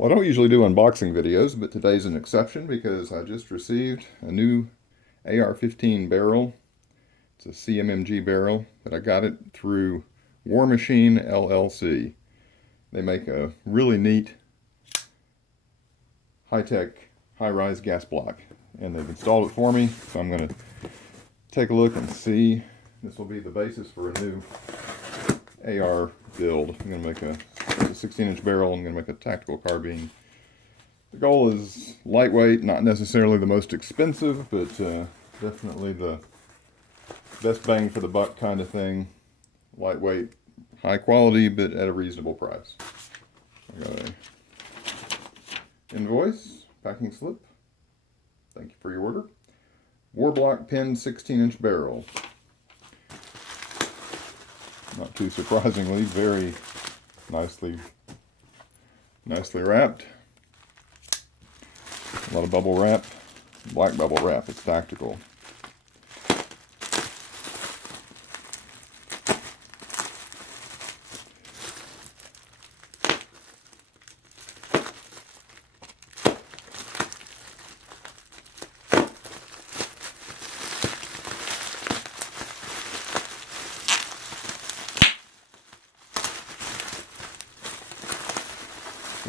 Well, I don't usually do unboxing videos, but today's an exception because I just received a new AR-15 barrel. It's a CMMG barrel, but I got it through War Machine LLC. They make a really neat, high-tech, high-rise gas block, and they've installed it for me, so I'm going to take a look and see. This will be the basis for a new AR build. I'm going to make a 16-inch barrel. I'm going to make a tactical carbine. The goal is lightweight, not necessarily the most expensive, but definitely the best bang for the buck kind of thing. Lightweight, high quality, but at a reasonable price. I got a invoice, packing slip. Thank you for your order. WarBlock pinned 16-inch barrel. Not too surprisingly, very nicely wrapped. A lot of bubble wrap, black bubble wrap. It's tactical.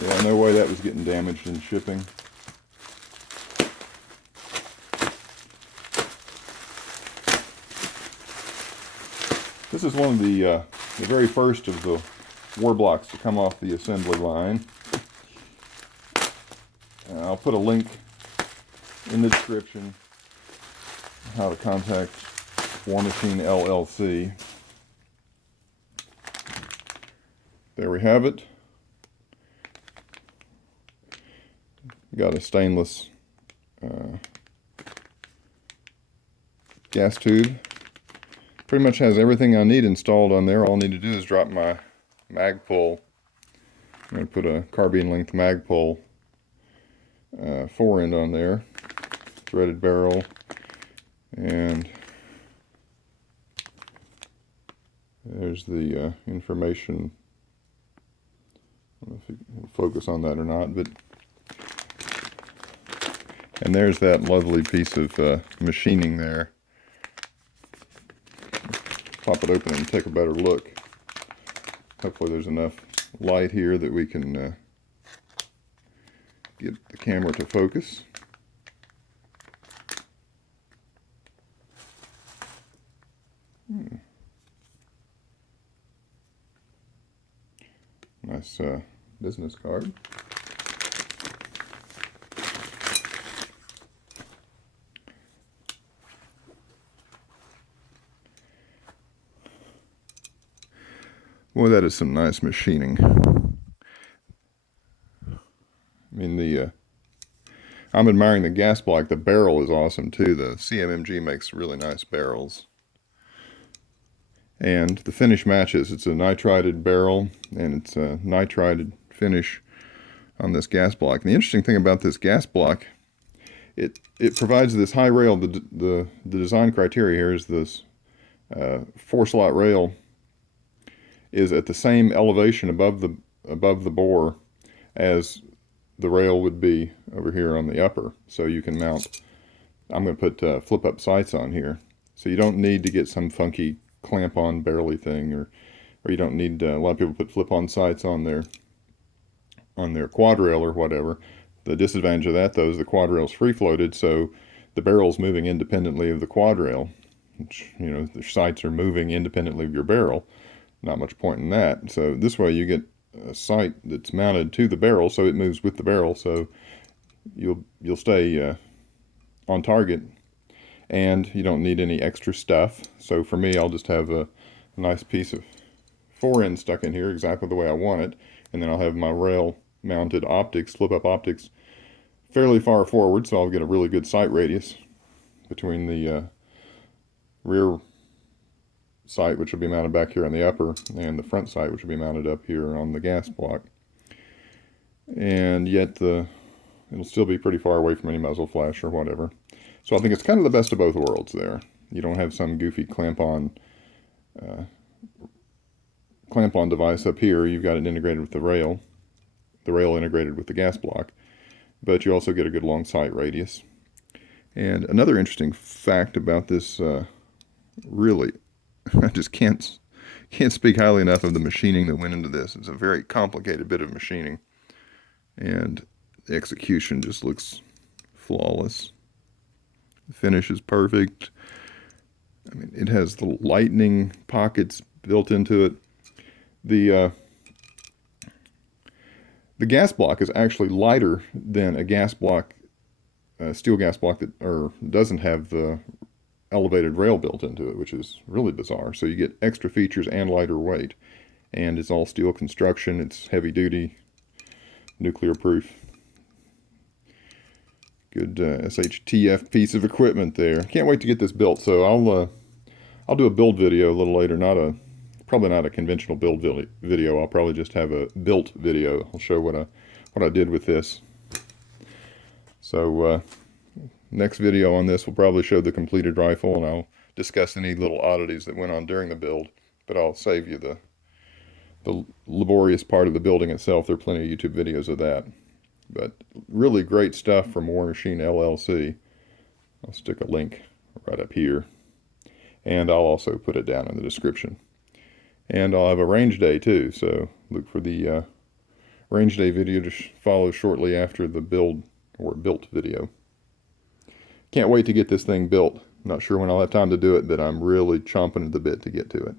Yeah, no way that was getting damaged in shipping. This is one of the very first of the WarBlocks to come off the assembly line. I'll put a link in the description how to contact War Machine LLC. There we have it. Got a stainless gas tube. Pretty much has everything I need installed on there. All I need to do is drop my mag pull. I'm going to put a carbine length mag pull fore end on there. Threaded barrel. And there's the information. I don't know if you can focus on that or not, but and there's that lovely piece of machining there. Pop it open and take a better look. Hopefully there's enough light here that we can get the camera to focus. Nice business card. Boy, that is some nice machining. I mean, I'm admiring the Gasblock. The barrel is awesome too. The CMMG makes really nice barrels. And the finish matches. It's a nitrided barrel, and it's a nitrided finish on this Gasblock. And the interesting thing about this Gasblock, it provides this high rail. The design criteria here is this 4-slot rail is at the same elevation above the bore as the rail would be over here on the upper. So you can mount, I'm going to put flip up sights on here. So you don't need to get some funky clamp on barrely thing, or you don't need, a lot of people put flip on sights on their quad rail or whatever. The disadvantage of that though is the quad rail's free floated, so the barrel's moving independently of the quad rail. Which, you know, the sights are moving independently of your barrel. Not much point in that. So this way you get a sight that's mounted to the barrel, so it moves with the barrel, so you'll stay on target, and you don't need any extra stuff. So for me, I'll just have a nice piece of fore end stuck in here exactly the way I want it, and then I'll have my rail mounted optics, flip up optics, fairly far forward, so I'll get a really good sight radius between the rear sight, which will be mounted back here on the upper, and the front sight, which will be mounted up here on the Gasblock. And yet it'll still be pretty far away from any muzzle flash or whatever. So I think it's kind of the best of both worlds there. You don't have some goofy clamp-on device up here. You've got it integrated with the rail. the rail integrated with the gas block, but you also get a good long sight radius. And another interesting fact about this, really, I just can't speak highly enough of the machining that went into this. It's a very complicated bit of machining, and the execution just looks flawless. The finish is perfect. I mean, it has little lightning pockets built into it. The gas block is actually lighter than a gas block, steel gas block that doesn't have the elevated rail built into it, which is really bizarre. So you get extra features and lighter weight, and it's all steel construction. It's heavy duty, nuclear proof. Good SHTF piece of equipment there. Can't wait to get this built. So I'll do a build video a little later. Probably not a conventional build video. I'll probably just have a built video. I'll show what I did with this. So next video on this will probably show the completed rifle, and I'll discuss any little oddities that went on during the build. But I'll save you the laborious part of the building itself. There are plenty of YouTube videos of that. But really great stuff from War Machine LLC. I'll stick a link right up here. And I'll also put it down in the description. And I'll have a range day too, so look for the range day video to follow shortly after the build or built video. Can't wait to get this thing built. Not sure when I'll have time to do it, but I'm really chomping at the bit to get to it.